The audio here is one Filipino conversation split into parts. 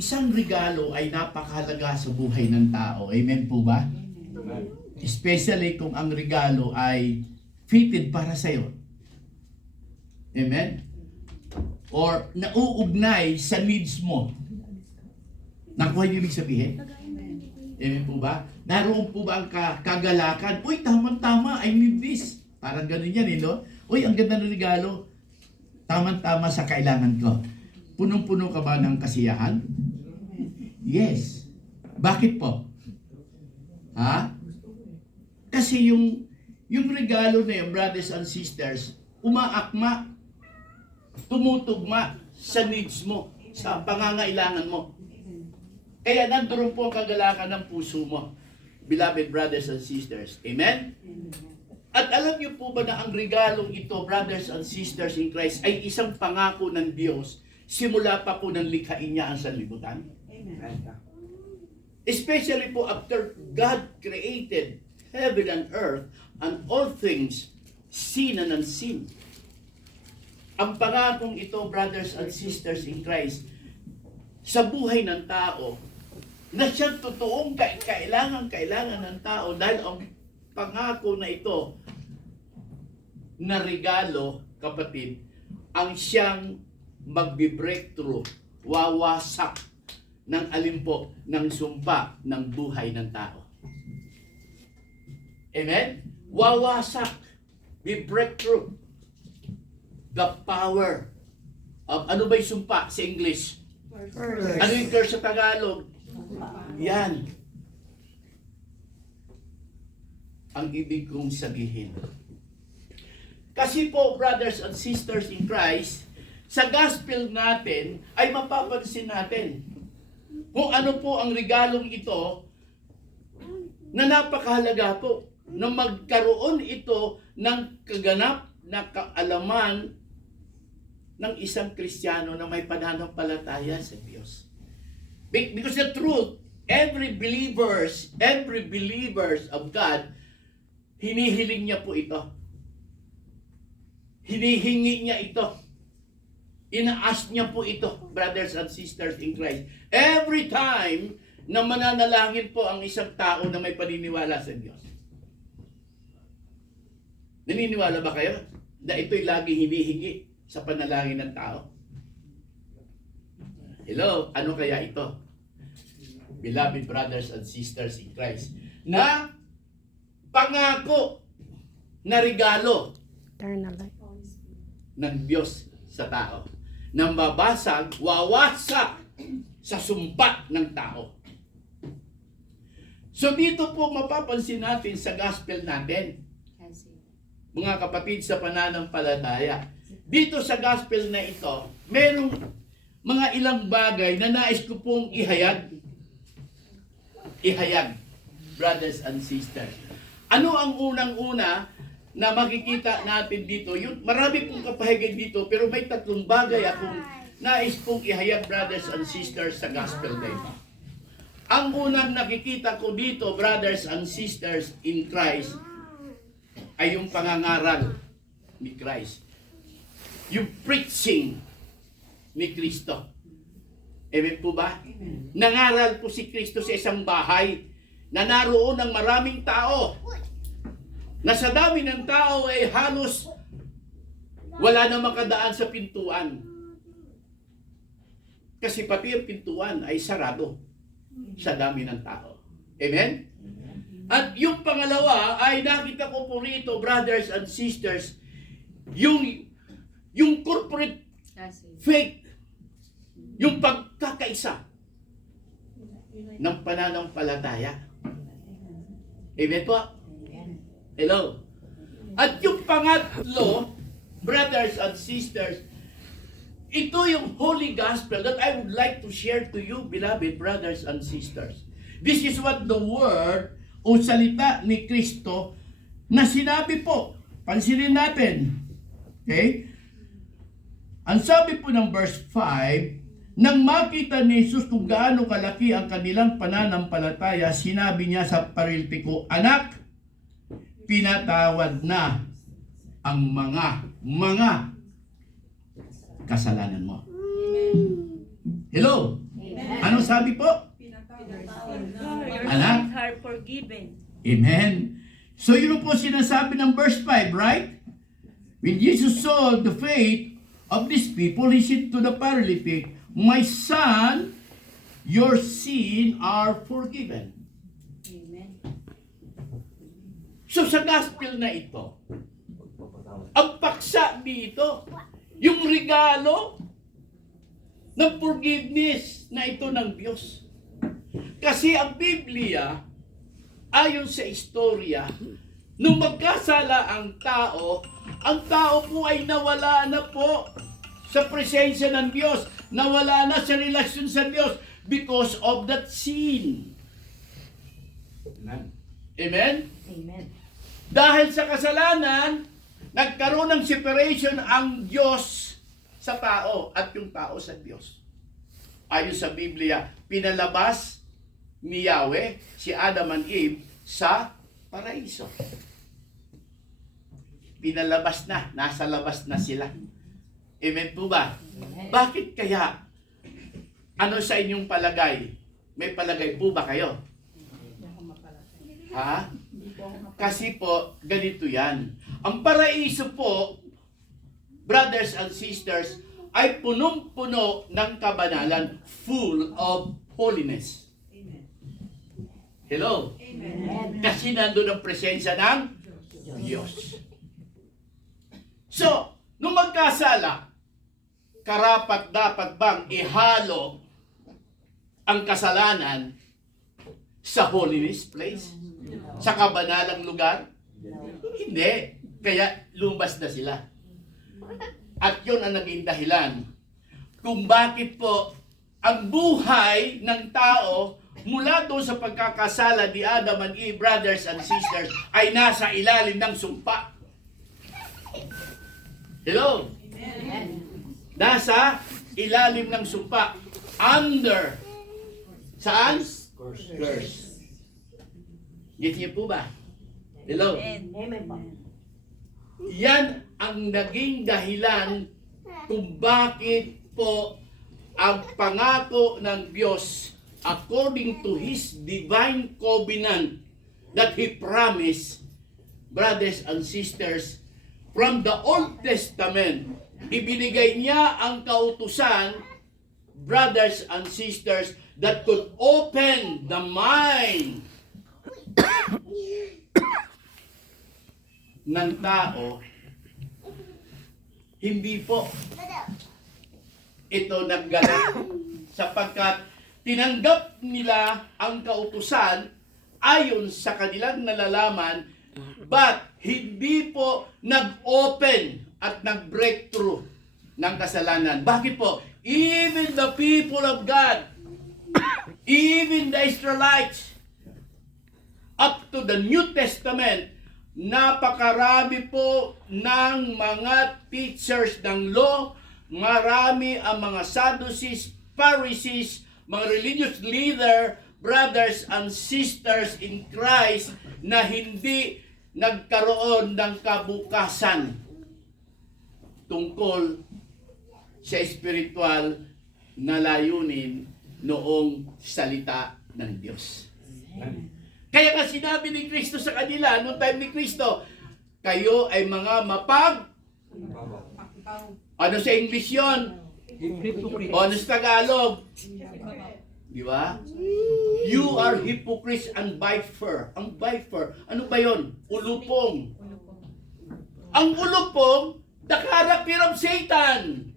isang regalo ay napakahalaga sa buhay ng tao. Amen po ba? Especially kung ang regalo ay fitted para sa iyo. Amen? Or nauugnay sa needs mo. Nakuha niyo ibig sabihin? Amen po ba? Naroon po ba ang kagalakan? Uy, tama-tama, I need this. Parang ganun yan, no? Uy, ang ganda ng regalo. Tama-tama sa kailangan ko. Punong-puno ka ba ng kasiyahan? Yes. Bakit po? Ha? Kasi yung regalo na yun, brothers and sisters, umaakma, tumutugma sa needs mo, sa pangangailangan mo. Kaya nandoon po ang kagalakan ng puso mo, beloved brothers and sisters. Amen? At alam niyo po ba na ang regalong ito, brothers and sisters in Christ, ay isang pangako ng Diyos simula pa po ng likhain niya ang sanlibutan? Amen. Especially po after God created heaven and earth and all things seen and unseen. Ang pangakong ito, brothers and sisters in Christ, sa buhay ng tao, na siyang totoong kailangan ng tao dahil ang pangako na ito na regalo, kapatid, ang siyang magbi-breakthrough, wawasak ng alimpo ng sumpa ng buhay ng tao. Amen? Wawasak, be breakthrough the power of, ano ba yung sumpa sa English? Curse. Ano yung curse sa Tagalog? Yan. Ang ibig kong sabihin. Kasi po, brothers and sisters in Christ, sa gospel natin ay mapapansin natin kung ano po ang regalong ito na napakahalaga po na magkaroon ito ng kaganap na kaalaman ng isang Kristiyano na may pananampalataya sa Diyos. Because the truth, every believers of God, hinihiling niya po ito. Hinihingi niya ito. Ina-ask niya po ito, brothers and sisters in Christ. Every time na mananalangin po ang isang tao na may paniniwala sa Diyos. Naniniwala ba kayo na ito'y lagi hinihingi sa panalangin ng tao? Hello, ano kaya ito? Beloved brothers and sisters in Christ, na pangako na regalo Eternal life. ng Diyos sa tao, na mabasag, wawasak sa sumpa ng tao. So dito po mapapansin natin sa gospel natin, mga kapatid sa pananampalataya, dito sa gospel na ito, merong mga ilang bagay na nais ko pong ihayag. Ihayag, brothers and sisters. Ano ang unang-una na makikita natin dito? Yung, marami pong kapahigan dito, pero may tatlong bagay akong nais pong ihayag, brothers and sisters, sa gospel na ito. Ang unang nakikita ko dito, brothers and sisters in Christ, ay yung pangangaral ni Christ. Yung preaching ni Kristo. Amen po ba? Amen. Nangaral po si Kristo sa isang bahay na naroon ng maraming tao. Na sa dami ng tao ay halos wala na makadaan sa pintuan. Kasi pati ang pintuan ay sarado sa dami ng tao. Amen? At yung pangalawa ay nakita ko po rito, brothers and sisters, yung corporate faith, yung pagkakaisa ng pananampalataya. Amen po? Hello? At yung pangatlo, brothers and sisters, ito yung Holy Gospel that I would like to share to you, beloved brothers and sisters. This is what the word o salita ni Kristo na sinabi po. Pansinin natin. Okay? Ang sabi po ng verse 5, nang makita ni Jesus kung gaano kalaki ang kanilang pananampalataya, sinabi niya sa pariltiko, "Anak, pinatawad na ang mga kasalanan mo." Hello? Amen. Ano sabi po? Your Anak? sins are forgiven. Amen. So yun po sinasabi ng verse 5, right? When Jesus saw the faith of these people, he said to the paralytic, "My son, your sins are forgiven." Amen. So sa gospel na ito, ang paksa dito, yung regalo ng forgiveness na ito ng Diyos. Kasi ang Biblia, ayon sa istorya, nung magkasala ang tao po ay nawala na po sa presensya ng Diyos, nawala na sa relasyon sa Diyos because of that sin. Amen? Amen. Dahil sa kasalanan, nagkaroon ng separation ang Diyos sa tao at yung tao sa Diyos. Ayon sa Biblia, pinalabas ni Yahweh si Adam and Eve sa paraiso. Pinalabas na, nasa labas na sila. Amen po ba? Bakit kaya? Ano sa inyong palagay? May palagay po ba kayo? Ha? Kasi po, ganito yan. Ang paraiso po, brothers and sisters, ay punong-puno ng kabanalan, full of holiness. Hello? Amen. Kasi nandun ang presensya ng Diyos. So, nung magkasala, karapat dapat bang ihalo ang kasalanan sa holiness place? Sa kabanalang lugar? Hindi. Kaya lumabas na sila. At yun ang naging dahilan kung bakit po ang buhay ng tao mula doon sa pagkakasala ni Adam and Eve, brothers and sisters, ay nasa ilalim ng sumpa. Hello? Amen. Nasa ilalim ng sumpa. Under. Saan? Curse. Get niyo po ba? Hello? Amen po. Yan ang naging dahilan kung bakit po ang pangako ng Diyos according to His divine covenant that He promised, brothers and sisters, from the Old Testament, ibinigay niya ang kautusan, brothers and sisters, that could open the mind ng tao. Hindi po ito nagganap sapagkat tinanggap nila ang kautusan ayon sa kanilang nalalaman, but hindi po nag-open at nag-breakthrough ng kasalanan. Bakit po? Even the people of God, even the Israelites, up to the New Testament, napakarami po ng mga teachers ng law, marami ang mga Sadducees, Pharisees, mga religious leader, brothers and sisters in Christ na hindi nagkaroon ng kabukasan tungkol sa spiritual na layunin noong salita ng Diyos. Kaya nga sinabi ni Kristo sa kanila, noong time ni Kristo, kayo ay mga ano sa English yon? O ano sa Tagalog? Di ba? You are hypocrites and viper. Ang viper, ano ba yon? Ulupong. Ang ulupong, the character of Satan.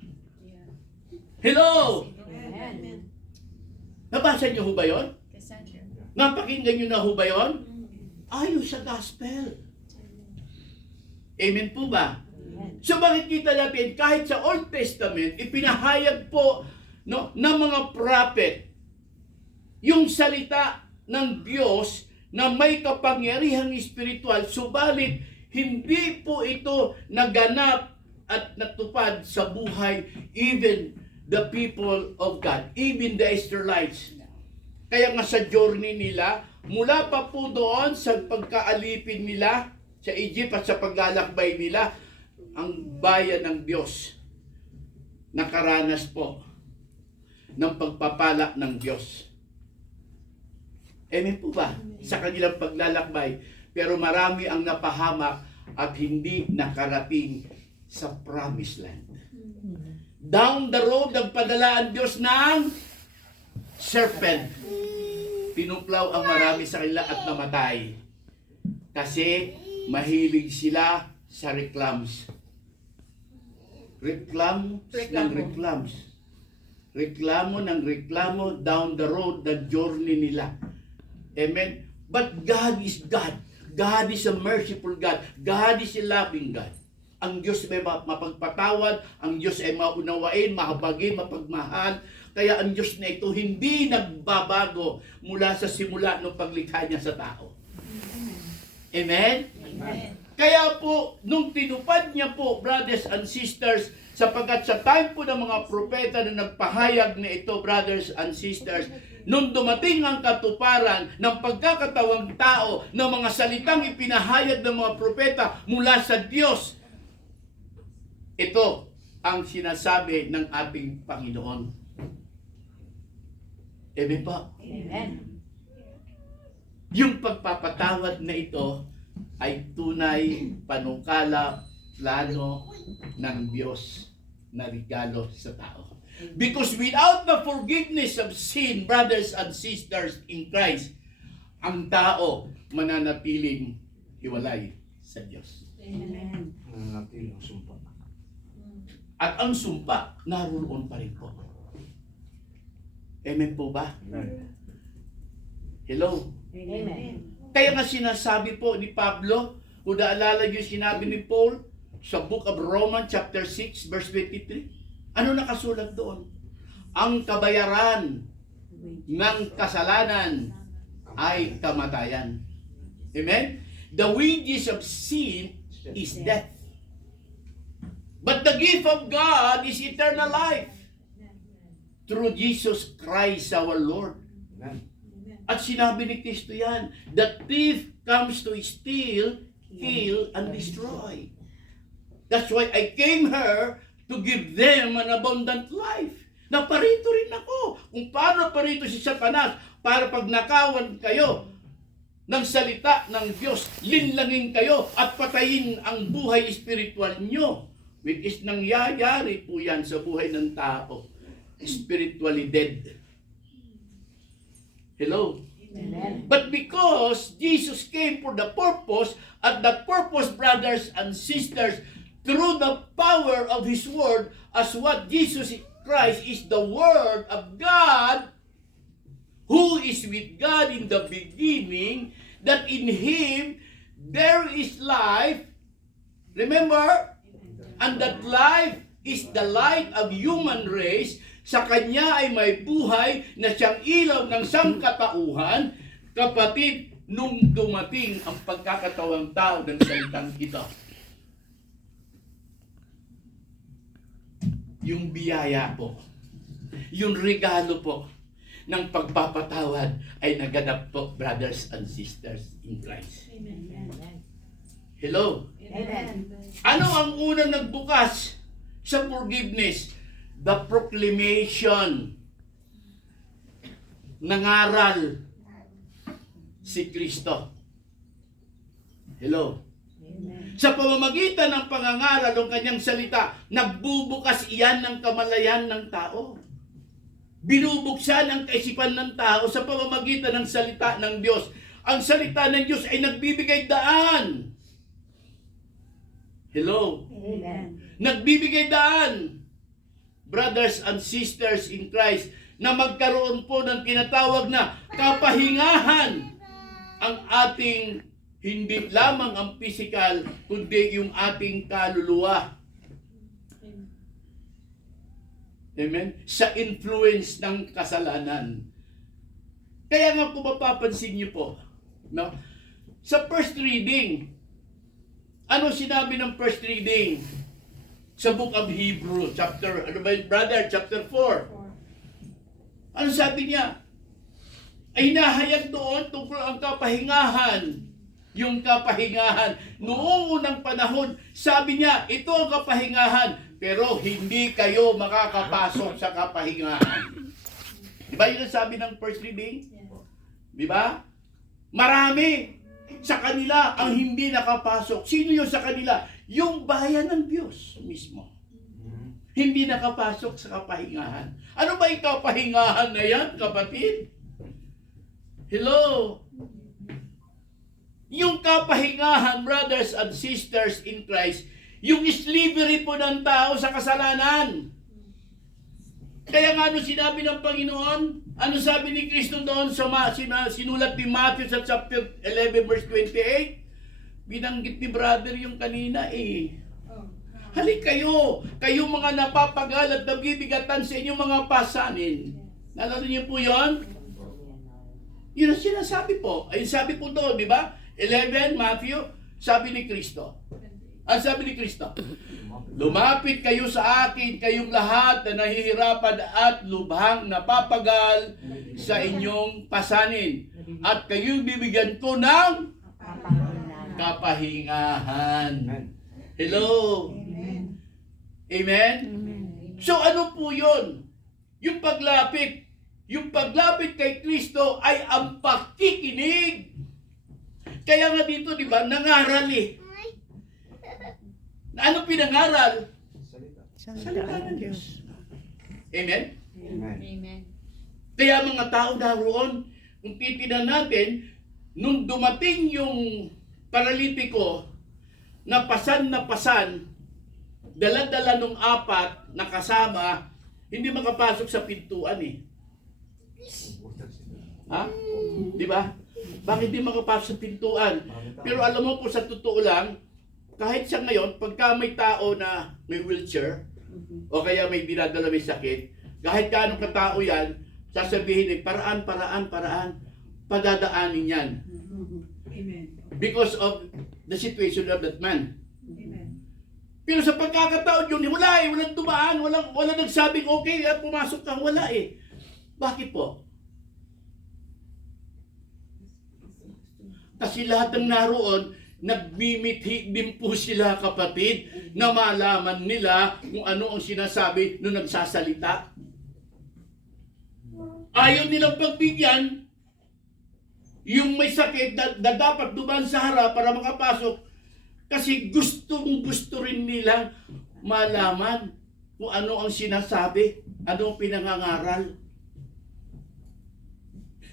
Hello? Amen. Nabasa niyo ho ba yon? Napakinggan niyo na ho ba yon? Ayon sa gospel. Amen po ba? So makikita natin, kahit sa Old Testament, ipinahayag po ng mga prophet yung salita ng Diyos na may kapangyarihang espiritual, subalit hindi po ito naganap at natupad sa buhay even the people of God, even the Israelites. Kaya nga sa journey nila, mula pa po doon sa pagkaalipin nila sa Egypt at sa paglalakbay nila, ang bayan ng Diyos nakaranas po ng pagpapala ng Diyos. Amen po ba? Sa kanilang paglalakbay. Pero marami ang napahamak at hindi nakarating sa promised land. Down the road, nagpadala ang Diyos ng serpent. Pinuklaw ang marami sa kanila at namatay. Kasi mahilig sila sa reclams. Reklamo ng reclams. Reklamo ng reklamo down the road, the journey nila. Amen? But God is God. God is a merciful God. God is a loving God. Ang Diyos ay mapagpatawad, ang Diyos ay maunawain, mahabagin, mapagmahal. Kaya ang Diyos na ito hindi nagbabago mula sa simula ng paglikha niya sa tao. Amen? Amen. Kaya po, nung tinupad niya po, brothers and sisters, sapagkat sa time po ng mga propeta na nagpahayag na ito, brothers and sisters, nung dumating ang katuparan ng pagkakatawang tao ng mga salitang ipinahayag ng mga propeta mula sa Diyos, ito ang sinasabi ng ating Panginoon. Amen po? Amen. Yung pagpapatawad na ito ay tunay panukala, plano ng Diyos na regalo sa tao. Because without the forgiveness of sin, brothers and sisters in Christ, ang tao mananatiling hiwalay sa Diyos. Amen. Nananatili ang sumpa. At ang sumpa, naroon pa rin po. Amen po ba? Amen. Hello? Amen. Kaya nga sinasabi po ni Pablo, kung naalala niyo sinabi ni Paul sa book of Romans chapter 6 verse 23, ano nakasulat doon? Ang kabayaran ng kasalanan ay kamatayan. Amen? The wages of sin is death. But the gift of God is eternal life through Jesus Christ our Lord. Amen. At sinabi ni Kristo yan, the thief comes to steal, kill, and destroy. That's why I came here to give them an abundant life. Naparito rin ako kung paano naparito si Satanas para pag nakawan kayo ng salita ng Diyos, linlangin kayo at patayin ang buhay spiritual nyo. Which is nangyayari po yan sa buhay ng tao. Spiritually dead. Hello? Amen. But because Jesus came for the purpose, at that purpose, brothers and sisters, through the power of His Word, as what Jesus Christ is the Word of God, who is with God in the beginning, that in Him there is life. Remember? And that life is the light of human race. Sa Kanya ay may buhay na siyang ilaw ng sangkatauhan. Kapatid, nung dumating ang pagkakatawang tao ng salitang ito, yung biyaya po, yung regalo po ng pagpapatawad ay naganap po, brothers and sisters in Christ. Amen. Hello? Amen. Ano ang unang nagbukas sa forgiveness? The proclamation. Nangaral si Kristo. Hello? Amen. Sa pamamagitan ng pangangaral ng kanyang salita, nagbubukas iyan ng kamalayan ng tao. Binubuksan ang kaisipan ng tao sa pamamagitan ng salita ng Diyos. Ang salita ng Diyos ay nagbibigay daan. Hello? Amen. Nagbibigay daan, brothers and sisters in Christ, na magkaroon po ng tinatawag na kapahingahan ang ating hindi lamang ang physical, kundi yung ating kaluluwa. Amen? Sa influence ng kasalanan. Kaya nga kung mapapansin niyo po, no? Sa first reading, ano sinabi ng first reading? Sa book of Hebrews, chapter 4. Ano sabi niya? Ay nahayag doon tungkol ang kapahingahan. Yung kapahingahan. Noong unang panahon, sabi niya, ito ang kapahingahan, pero hindi kayo makakapasok sa kapahingahan. Di ba yun ang sabi ng first reading? Di ba? Marami sa kanila ang hindi nakapasok. Sino yun sa kanila? Yung bayan ng Diyos mismo. Hindi nakapasok sa kapahingahan. Ano ba yung kapahingahan na yan, kapatid? Hello? Yung kapahingahan, brothers and sisters in Christ, yung slavery po ng tao sa kasalanan. Kaya nga ano sinabi ng Panginoon? Ano sabi ni Kristo doon sa sinulat ni Matthew sa chapter 11 verse 28? Binanggit ni brother yung kanina eh. Halik kayo, kayong mga napapagal at nabibigatan sa inyong mga pasanin. Nalala niyo po yon? Yun ang sinasabi po. Ayun sabi po doon, di ba? 11, Matthew, sabi ni Kristo. Ang sabi ni Kristo, lumapit kayo sa akin, kayong lahat na nahihirapan at lubhang napapagal sa inyong pasanin. At kayong bibigyan ko ng kapahingahan. Hello? Amen? So ano po yun? Yung paglapit kay Kristo ay ang pakikinig. Kaya nga dito, di ba, nangaral eh. Ano pinangaral? Salita ng Diyos. Amen? Amen. Kaya mga tao naroon, kung titignan natin, nung dumating yung paralitiko, na pasan, dala-dala nung apat na kasama, hindi makapasok sa pintuan eh. Ha? Di ba? Bakit hindi makapasok sa pintuan? Pero alam mo po sa totoo lang, kahit sa ngayon, pagka may tao na may wheelchair, o kaya may dinadala may sakit, kahit kaanong katao yan, sasabihin paraan, padadaanin yan. Amen. Because of the situation of that man. Amen. Pero sa pagkakataon yun, wala eh, walang dumaan, walang nagsabing okay, at pumasok ka, wala eh. Bakit po? Kasi lahat ng naroon, nagmimithi din po sila, kapatid, na malaman nila kung ano ang sinasabi nung nagsasalita. Ayaw nilang pagbigyan yung may sakit na dapat dumaan sa harap para makapasok kasi gusto rin nilang malaman kung ano ang sinasabi, ano ang pinangangaral.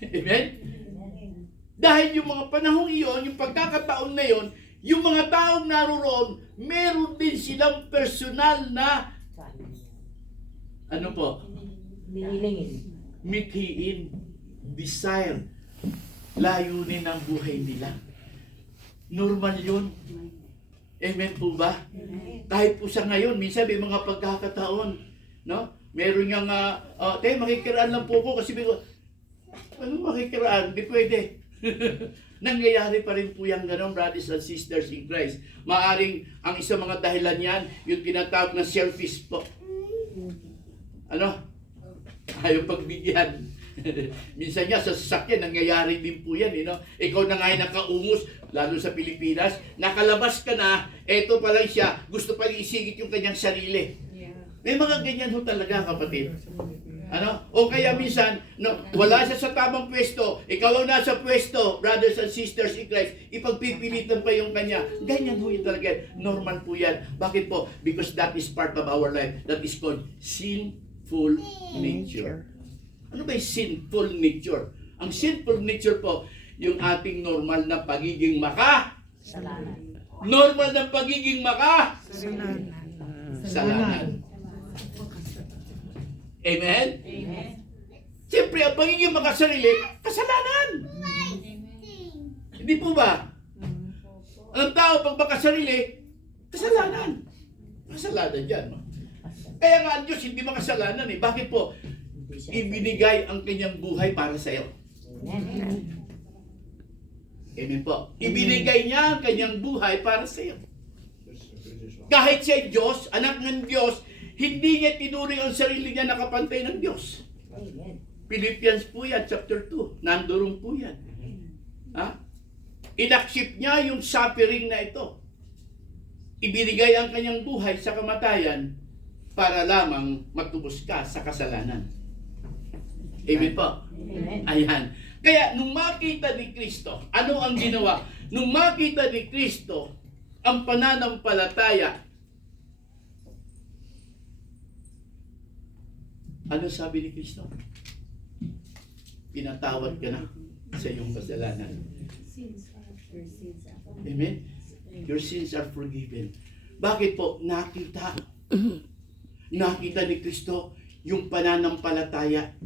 Amen? Dahil yung mga panahong iyon, yung pagkakataon na iyon, yung mga taong naroon, meron din silang personal na ano po? Mithiin, desire, layunin ng buhay nila. Normal yun. Amen po ba? Kahit po sa ngayon, minsan may mga pagkakataon, no? Meron niyang, makikiraan lang po ko kasi ano makikiraan? Di pwede. Nangyayari pa rin po yung gano'n, brothers and sisters in Christ. Maaring ang isang mga dahilan yan, yung tinatawag na selfish po. Ano? Ayaw pagbigyan. Minsan nga sa sasakyan, nangyayari din po yan. Ikaw na nga ay nakaungos, lalo sa Pilipinas, nakalabas ka na, eto pa lang siya, gusto pa isigit yung kanyang sarili. May mga ganyan ho talaga, kapatid. Ano? O kaya minsan, wala siya sa tamang pwesto, ikaw ang nasa pwesto, brothers and sisters in Christ, ipagpipilitan pa yung kanya. Ganyan ho yun talaga. Normal po yan. Bakit po? Because that is part of our life. That is called sinful nature. Ano ba yung sinful nature? Ang sinful nature po, yung ating normal na pagiging Salanan. normal na pagiging salanan. Amen? Amen. Siyempre, ang pagiging makasarili, kasalanan. Hindi po ba? Ang tao, pag makasarili, kasalanan. Kasalanan yan. No? Kaya nga ang Diyos, hindi makasalanan eh. Bakit po? Ibinigay ang kanyang buhay para sa iyo. Amen. Amen po. Ibinigay niya ang kanyang buhay para sa iyo. Kahit siya Diyos, anak ng Diyos, hindi niya tinuring ang sarili niya nakapantay ng Diyos. Philippians po yan, chapter 2. Nandoon po yan. Ha? Inaccept niya yung suffering na ito. Ibinigay ang kanyang buhay sa kamatayan para lamang matubos ka sa kasalanan. Amen po. Amen. Ayan. Kaya nung makita ni Kristo, ano ang ginawa? Nung makita ni Kristo ang pananampalataya, ano sabi ni Kristo? Pinatawad ka na sa iyong kasalanan. Amen? Your sins are forgiven. Bakit po? Nakita ni Kristo yung pananampalataya.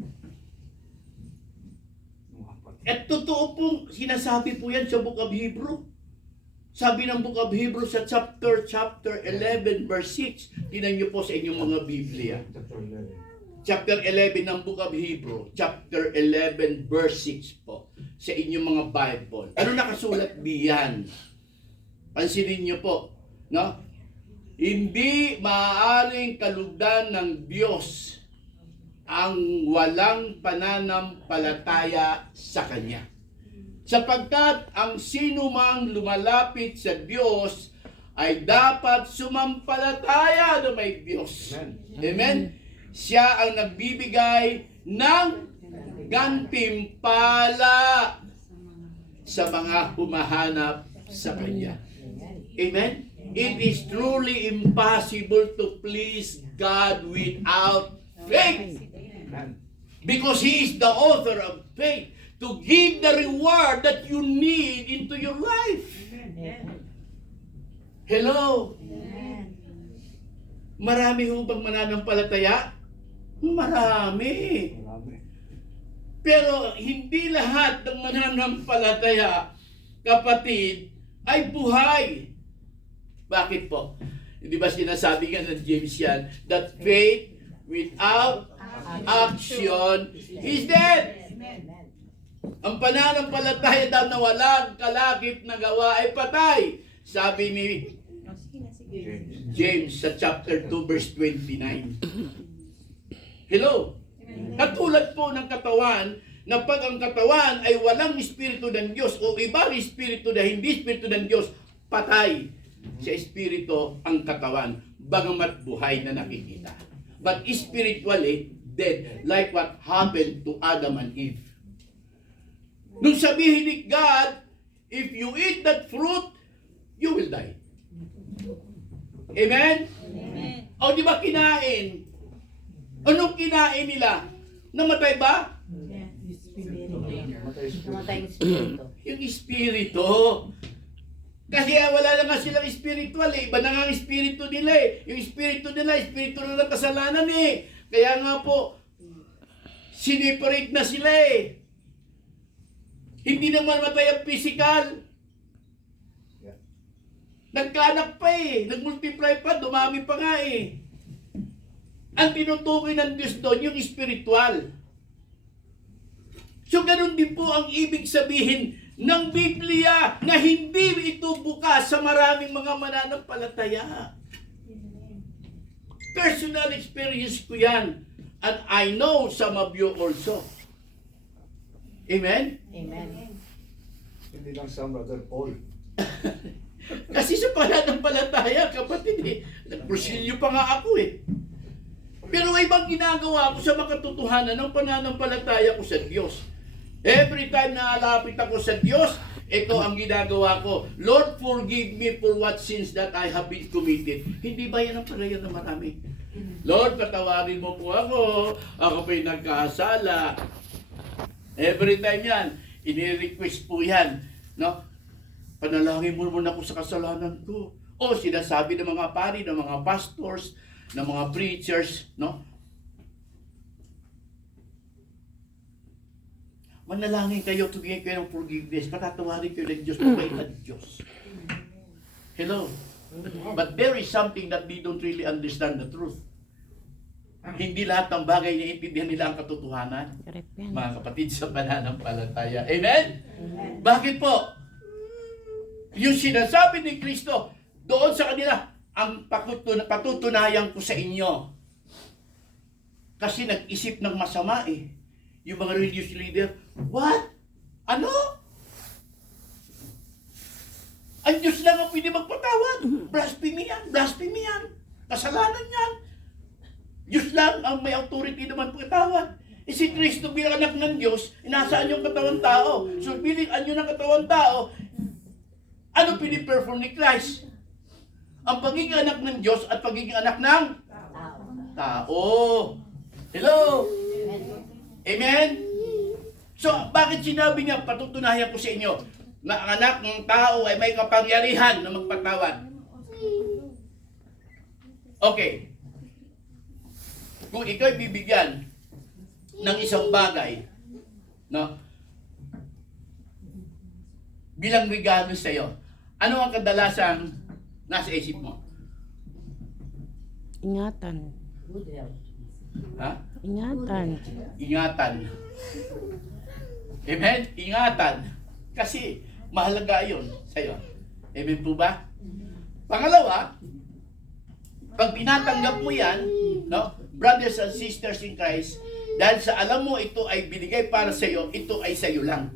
At totoo pong sinasabi po yan sa Book of Hebrew. Sabi ng Book of Hebrew sa chapter 11 verse 6. Tingnan niyo po sa inyong mga Biblia. Chapter 11 ng Book of Hebrew. Chapter 11 verse 6 po. Sa inyong mga Bible. Ano nakasulat diyan? Pansinin niyo po. No? Hindi maaaring kalugdan ng Diyos ang walang pananampalataya sa Kanya. Sapagkat ang sino mang lumalapit sa Diyos ay dapat sumampalataya na may Diyos. Amen? Siya ang nagbibigay ng gantimpala sa mga humahanap sa Kanya. Amen? It is truly impossible to please God without faith. Because He is the author of faith to give the reward that you need into your life. Hello? Marami ho bang mananampalataya? Marami. Pero hindi lahat ng mananampalataya, kapatid, ay buhay. Bakit po? Di ba sinasabi nga ng James yan, that faith without action is dead. Ang pananampalataya daw na walang kalakip na gawa ay patay. Sabi ni James sa chapter 2 verse 29. Hello? Katulad po ng katawan, na pag ang katawan ay walang espiritu ng Diyos o ibang espiritu na hindi espiritu ng Diyos, patay sa espiritu ang katawan, bagamat buhay na nakikita. But spiritually, dead, like what happened to Adam and Eve. Nung sabihin ni God, if you eat that fruit, you will die. Amen? Amen. O di ba kinain? Anong kinain nila? Namatay ba? Namatay yung spirito. Yung espiritu. Kasi wala na nga silang spiritual eh. Iba na nga ang espiritu nila eh. Yung espiritu nila ng kasalanan eh. Kaya nga po, sineparate na sila eh. Hindi naman matay ang physical. Nagkaanak pa eh. Nagmultiply pa. Dumami pa nga eh. Ang tinutukoy ng Diyos doon, yung spiritual. So, ganun din po ang ibig sabihin ng Biblia na hindi ito bukas sa maraming mga mananampalataya. Personal experience ko yan. And I know some of you also. Amen? Amen. Hindi lang sa Brother Paul. Kasi sa pananampalataya, kapatid eh, nagprosilyo pa nga ako eh. Pero ibang ginagawa ko sa makatotohanan ng pananampalataya ko sa Diyos. Every time na alapit ako sa Diyos, ito ang ginagawa ko. Lord, forgive me for what sins that I have been committed. Hindi ba yan ang panayan ng marami? Lord, patawarin mo po ako. Ako po'y nagkasala. Every time yan, ini-request po yan. No? Panalangin mo muna ako sa kasalanan ko. O sinasabi ng mga pari, ng mga pastors, ng mga preachers, no? Manalangin kayo, tugin kayo ng forgiveness, patatawarin kayo ng Diyos, mabait na Diyos. Hello? But there is something that they don't really understand the truth. Hindi lahat ng bagay na intindihan nila ang katotohanan. Correct yan. Mga kapatid sa pananampalataya. Amen? Amen. Bakit po? Yung sinasabi ni Kristo, doon sa kanila, ang patutunayan ko sa inyo. Kasi nag-isip ng masama eh. Yung mga religious leader, what? Ano? Ang Diyos lang ang pwede magpatawad. Blasphemy yan, blasphemy yan. Kasalanan yan. Diyos lang ang may authority naman pagkatawad. Si Kristo bilang anak ng Diyos, inasaan yung katawan tao. So, bilang anyo ng katawan tao, ano piniperform ni Christ? Ang pagiging anak ng Diyos at pagiging anak ng tao. Hello? Amen? So, bakit sinabi niya, patutunayan ko sa inyo, na ang anak ng tao ay may kapangyarihan na magpatawad? Okay. Kung ikaw'y bibigyan ng isang bagay, no? Bilang regalo sa iyo, ano ang kadalasang nasa isip mo? Ingatan. Ha? Ingatan. Ingatan. Amen? Ingatan. Kasi mahalaga yun sa iyo. Amen po ba? Pangalawa, pag tinatanggap mo yan, no, brothers and sisters in Christ, dahil sa alam mo ito ay binigay para sa iyo, ito ay sa iyo lang.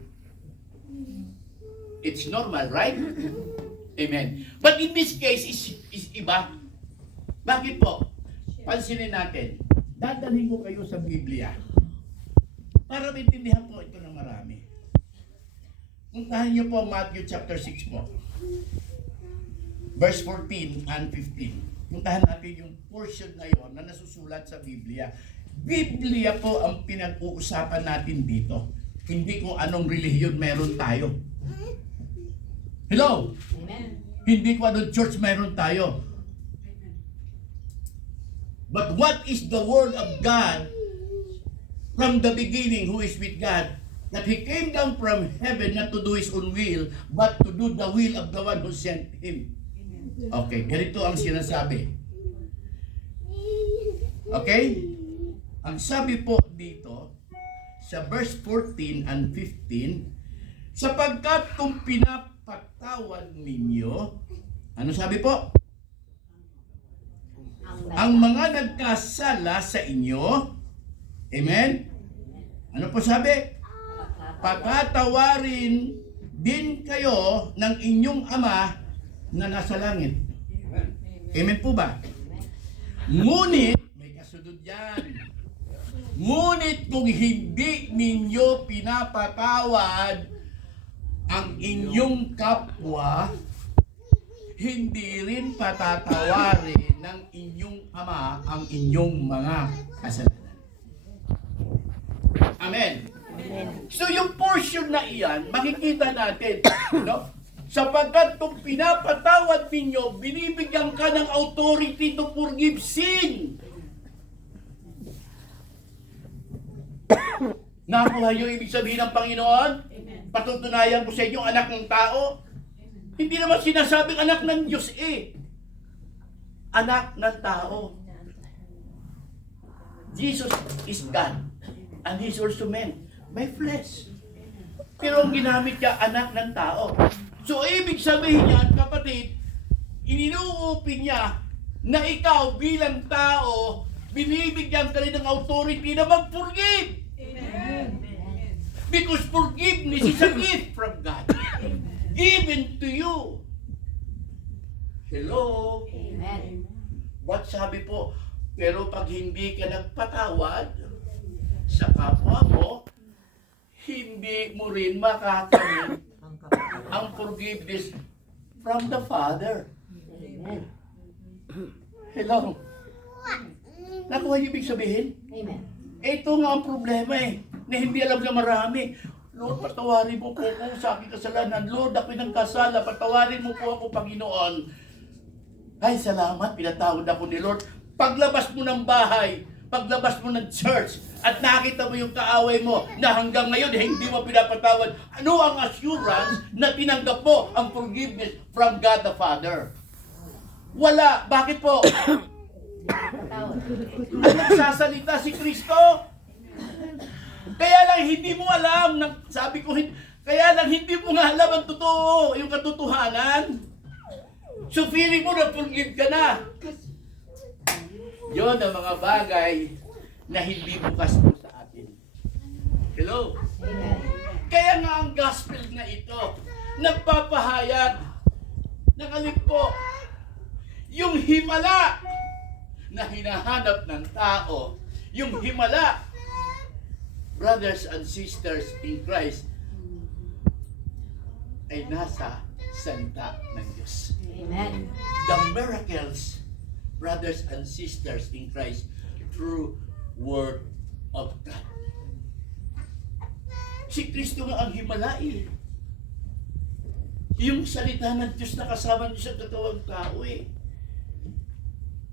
It's normal, right? Amen. But in this case, is iba. Bakit po? Pansinin natin. Dadalhin ko kayo sa Biblia para maintindihan po ito ng marami. Puntahan niyo po Matthew chapter 6 po. Verse 14 and 15. Puntahan natin yung portion na yon na nasusulat sa Biblia. Biblia po ang pinag-uusapan natin dito. Hindi kung anong relihiyon meron tayo. Hello? Amen. Hindi kung anong church meron tayo. But what is the word of God from the beginning, who is with God? That He came down from heaven not to do His own will, but to do the will of the one who sent Him. Okay, ganito ang sinasabi. Okay? Ang sabi po dito, sa verse 14 and 15, sapagkat kung pinapatawad ninyo, ano sabi po? Ang mga nagkasala sa inyo, amen? Ano po sabi? Patatawarin din kayo ng inyong Ama na nasa langit. Amen po ba? Ngunit, may kasunod yan. Ngunit kung hindi ninyo pinapatawad ang inyong kapwa, hindi rin patatawarin ng inyong Ama ang inyong mga kasalanan. Amen. So yung portion na iyan, makikita natin, no? Sapagkat kung pinapatawad ninyo, binibigyan ka ng authority to forgive sin. Nakuha yung ibig sabihin ng Panginoon? Patutunayan ko sa inyo, anak ng tao. Hindi naman sinasabing anak ng Diyos eh. Anak ng tao. Jesus is God. And He's also man. May flesh. Pero ang ginamit niya, anak ng tao. So, ibig sabihin niya, kapatid, ininuupin niya na ikaw bilang tao, binibigyan ka rin ng authority na mag-forgive. Amen. Because forgiveness is a gift from God. Given to you. Hello? Amen. What sabi po? Pero pag hindi ka nagpatawad sa kapwa mo, hindi mo rin makakamit ang forgiveness from the Father. Amen. Hello? Nakuha yung ibig sabihin? Amen. Ito nga ang problema eh, na hindi alam na marami. Lord, patawarin mo po ako sa aking kasalanan. Lord, ako'y nagkasala. Patawarin mo po ako, Panginoon. Ay, salamat. Pinatawad ako ni Lord. Paglabas mo ng bahay, paglabas mo ng church, at nakita mo yung kaaway mo na hanggang ngayon hindi mo pinapatawad, ano ang assurance na tinanggap mo ang forgiveness from God the Father? Wala. Bakit po? Nagsasalita si Kristo. Kaya lang hindi mo alam, sabi ko, kaya lang hindi mo nga alam ang totoo, yung katotohanan. So feeling mo na forgive ka na. Yun ang mga bagay na hindi bukas po sa atin. Hello? Amen. Kaya nga ang gospel na ito, nagpapahayag ng alin po, yung himala na hinahanap ng tao, yung himala brothers and sisters in Christ, ay nasa salita ng Diyos. Amen. The miracles, brothers and sisters in Christ, through Word of God. Si Kristo nga ang himala eh. Yung salita ng Diyos na kasama niyo sa katawang tao eh.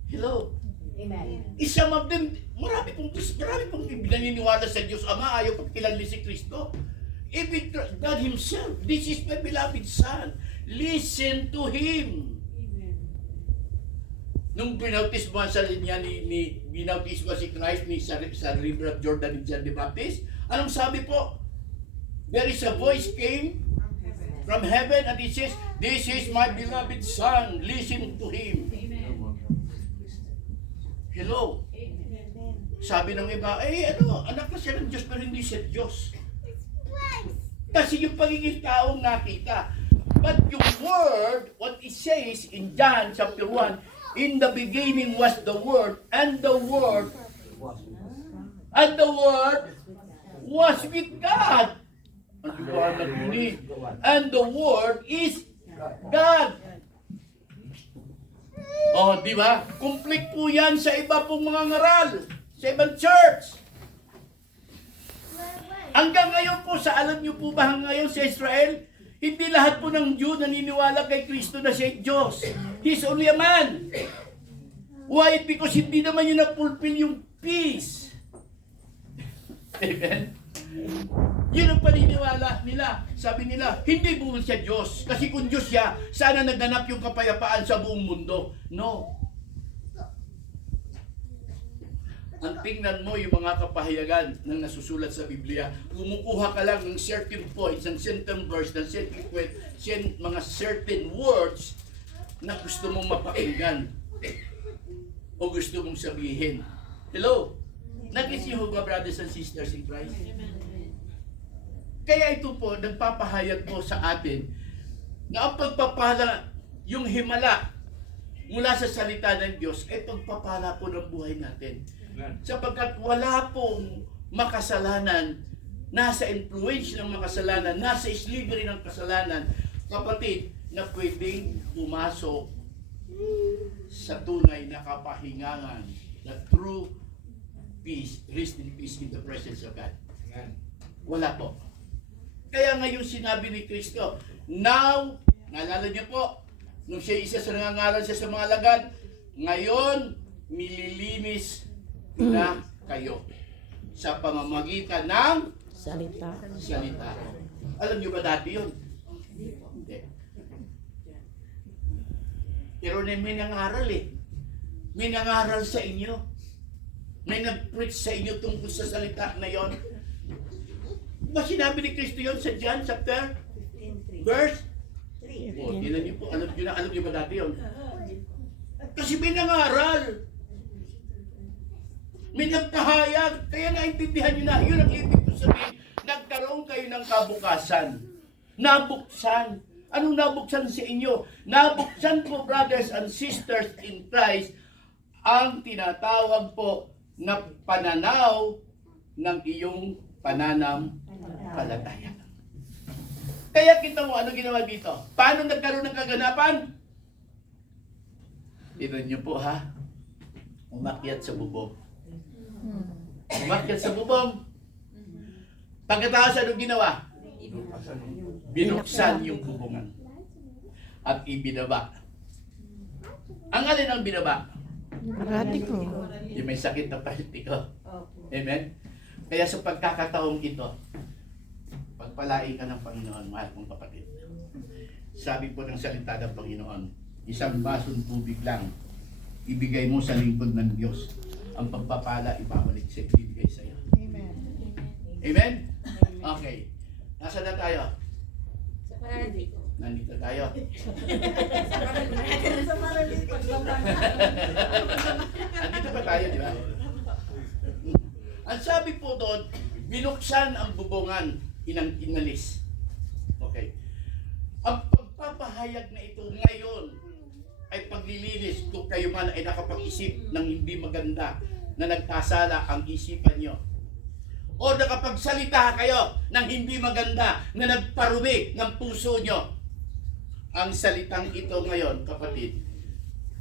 Hello? Amen. Isa of them, marami pong naniniwala sa Diyos Ama, ayaw pagkilala si Kristo. Even God Himself, this is my beloved Son. Listen to Him. Nung binautismo sa linya binautismo si Christ sa River of Jordan ni John the Baptist, anong sabi po? There is a voice came from heaven and it says, "This is my beloved Son, listen to Him." Hello? Sabi ng iba, anak na siya ng Diyos pero hindi siya Diyos. Kasi yung pagiging taong nakita. But yung word, what it says in John chapter 1, in the beginning was the Word, and the Word was with God. Ang liwanag ni. And the Word is God. Oh, di ba? Complete po yan sa iba pong mga ngaral, sa ibang church. Hanggang ngayon po, alam niyo po ba hanggang ngayon sa Israel, hindi lahat po ng Jew naniniwala kay Kristo na siya Diyos. He's only a man. Why? Because hindi naman yun na-fulfill yung peace. Amen? Yun ang paniniwala nila. Sabi nila, hindi po siya Diyos. Kasi kung Diyos siya, sana naganap yung kapayapaan sa buong mundo. No. Ang tingnan mo yung mga kapahayagan ng nasusulat sa Biblia, kumukuha ka lang ng certain points, ng certain verse, ng certain point, mga certain words na gusto mong mapakinggan o gusto mong sabihin. Hello? Nag-is niyo ba, brothers and sisters in Christ? Kaya ito po, nagpapahayag po sa atin na ang pagpapala, yung himala mula sa salita ng Diyos, ay pagpapala po ng buhay natin. Sapagkat wala pong makasalanan, nasa influence ng makasalanan, nasa slavery ng kasalanan, kapatid, na pwedeng pumasok sa tunay na kapahingangan, the true peace, rest in peace in the presence of God. Wala po. Kaya ngayon sinabi ni Kristo, now, naalala niyo po, nung siya isa sa nangangaral siya sa mga lagad, ngayon, nililinis na kayo sa pamamagitan ng Salita. salita. Alam niyo ba dati yun? Hindi. Pero may nangaral eh. May nangaral sa inyo. May nag-preach sa inyo tungkol sa salita na yon. Ba sinabi ni Kristo yon sa John chapter verse 3. Oh, tingnan niyo po, alam niyo ba dati yon? Kasi may nangaral. May nagpahayag, kaya naintindihan nyo na, yun ang ibig ko sabihin, nagkaroon kayo ng kabukasan. Nabuksan. Anong nabuksan sa inyo? Nabuksan po, brothers and sisters in Christ, ang tinatawag po na pananaw ng iyong pananampalataya. Kaya kita mo, ano ginawa dito? Paano nagkaroon ng kaganapan? Tignan niyo po ha, umakyat sa bubong. Umakyat sa bubong. Pagkatapos anong ginawa? Binuksan yung bubongan. At ibinaba. Ang alin ang binaba? Paratiko. Yung may sakit na paratiko. Amen? Kaya sa pagkakataong ito, pagpalain ka ng Panginoon, mahal mong kapatid. Sabi po ng salita ng Panginoon, isang basong tubig lang, ibigay mo sa lingkod ng Diyos. Ang pagpapala, ibabalik sa ibigay sa iyo. Amen. Amen? Okay. Nasaan na tayo? Sa paraliko. Nandito tayo. Sa paraliko. Nandito pa tayo, di ba? Ang sabi po doon, binuksan ang bubongan, inalis. Okay. Ang pagpapahayag na ito ngayon ay paglilinis kung kayo man ay nakapag-isip ng hindi maganda na nagkasala ang isipan nyo. O nakapagsalita kayo ng hindi maganda na nagparumi ng puso nyo. Ang salitang ito ngayon, kapatid,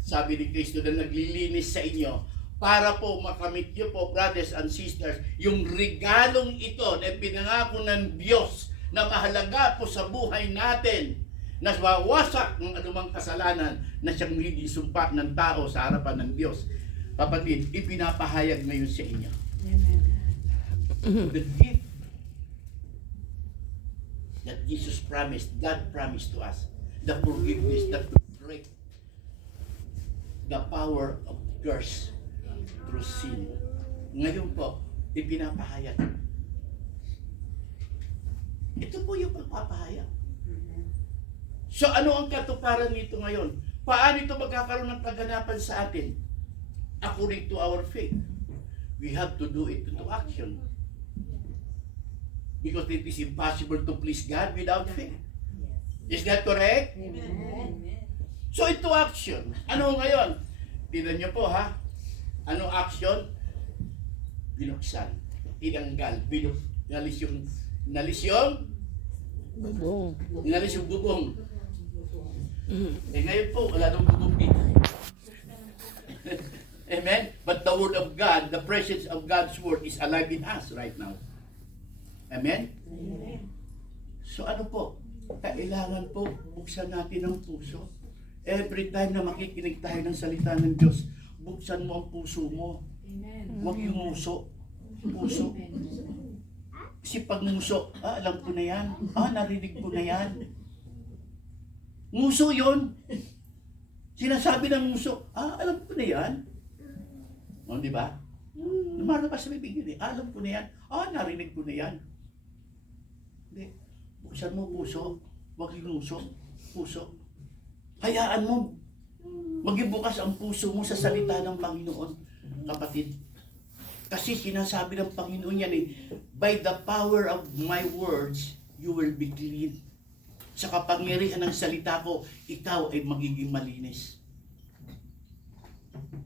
sabi ni Kristo na naglilinis sa inyo para po makamit nyo po, brothers and sisters, yung regalong ito na pinangako ng Diyos na mahalaga po sa buhay natin, na wawasak ng anumang kasalanan na siyang hindi sumpa ng tao sa harapan ng Diyos. Kapatid, ipinapahayag ngayon sa inyo. The gift that Jesus promised, God promised to us, the forgiveness that will break the power of curse through sin. Ngayon po, ipinapahayag. Ito po yung pagpapahayag. So ano ang katuparan nito ngayon? Paano ito magkakaroon ng kaganapan sa atin? According to our faith, we have to do it into action. Because it is impossible to please God without faith. Is that correct? So ito action. Ano ngayon? Tignan niyo po ha. Ano action? Binuksan. Tinanggal. Inalis yung Bubong. inalis yung bubong. Eh ngayon po, wala nang bubong dito. Amen? But the word of God, the presence of God's word is alive in us right now. Amen? So ano po? Kailangan po buksan natin ang puso. Every time na makikinig tayo ng salita ng Diyos, buksan mo ang puso mo. Huwag yung muso. Puso. Kasi pag muso, alam ko na yan. Narinig ko na yan. Muso yun. Sinasabi ng muso, alam ko na yan. O, di ba? Lumalabas sa bibig yun eh. Alam ko na yan. Narinig ko na yan. Hindi. Buksan mo puso. Huwag yung muso. Puso. Hayaan mo. Maging bukas ang puso mo sa salita ng Panginoon, kapatid. Kasi sinasabi ng Panginoon yan eh, by the power of my words, you will be clean. Sa kapangyarihan ng salita ko, ikaw ay magiging malinis.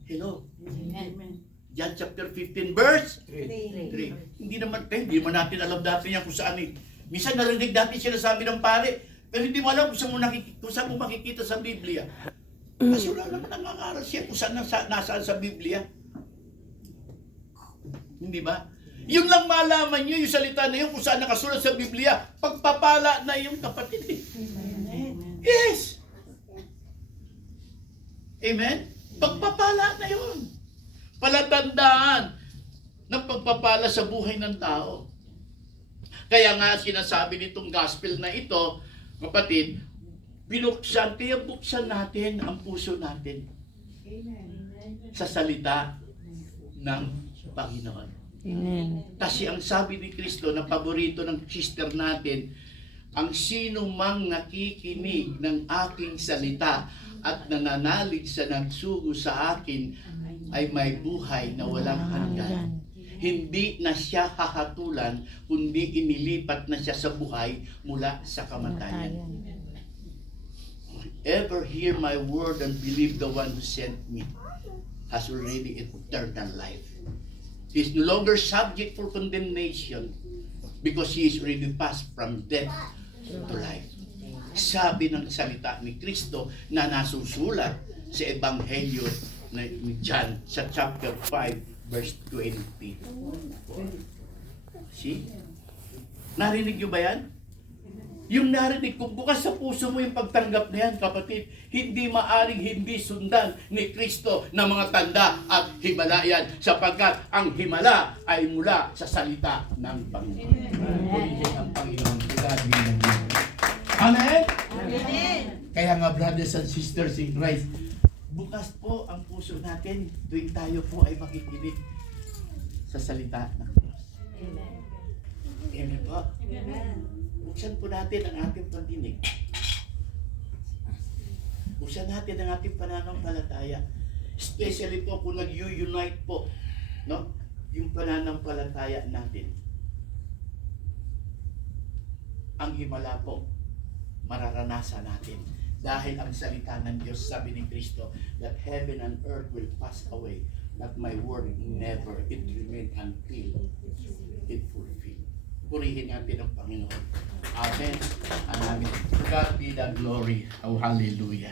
Hello? Amen. John chapter 15 verse 3. 3. Hindi naman natin alam dati yan kung saan eh. Minsan narinig natin sinasabi ng pare, pero hindi mo alam kung saan mo makikita sa Biblia. Kasi wala naman nangangaral siya kung saan nasaan sa Biblia. Hindi ba? Yung lang malaman nyo, yung salita na yun, kung saan nakasulat sa Biblia, pagpapala na yung kapatid eh. Yes! Amen? Pagpapala na yun. Palatandaan ng pagpapala sa buhay ng tao. Kaya nga sinasabi nitong gospel na ito, kapatid, kaya buksan natin ang puso natin sa salita ng Panginoon. Amen. Kasi ang sabi ni Kristo na paborito ng sister natin, ang sino mang nakikinig ng aking salita at nananalig sa nagsugo sa akin ay may buhay na walang hanggan. Hindi na siya hahatulan, kundi inilipat na siya sa buhay mula sa kamatayan. Ever hear my word and believe the one who sent me has already eternal life. He is no longer subject for condemnation because he is already passed from death to life. Sabi ng salita ni Kristo na nasusulat sa Ebanghelyo ni John sa chapter 5 verse 20. See? Narinig niyo ba yan? Yung narinig, kung bukas sa puso mo yung pagtanggap na yan, kapatid, hindi maaring hindi sundan ni Kristo ng mga tanda at himala yan, sapagkat ang himala ay mula sa salita ng Panginoon. Purihin ang Panginoon. Amen? Amen. Kaya nga, brothers and sisters in Christ, bukas po ang puso natin tuwing tayo po ay makikinig sa salita ng Diyos. Amen po? Amen. Buksan po natin ang ating pandinig. Buksan natin ang ating pananampalataya. Especially po kung nag-unite po, no? Yung pananampalataya natin. Ang himala po, mararanasan natin. Dahil ang salita ng Diyos, sabi ni Kristo, that heaven and earth will pass away, Not my word, never. It remained until it fulfilled. Purihin natin ang Panginoon. Amen. Amen. To God be the glory. Oh, hallelujah.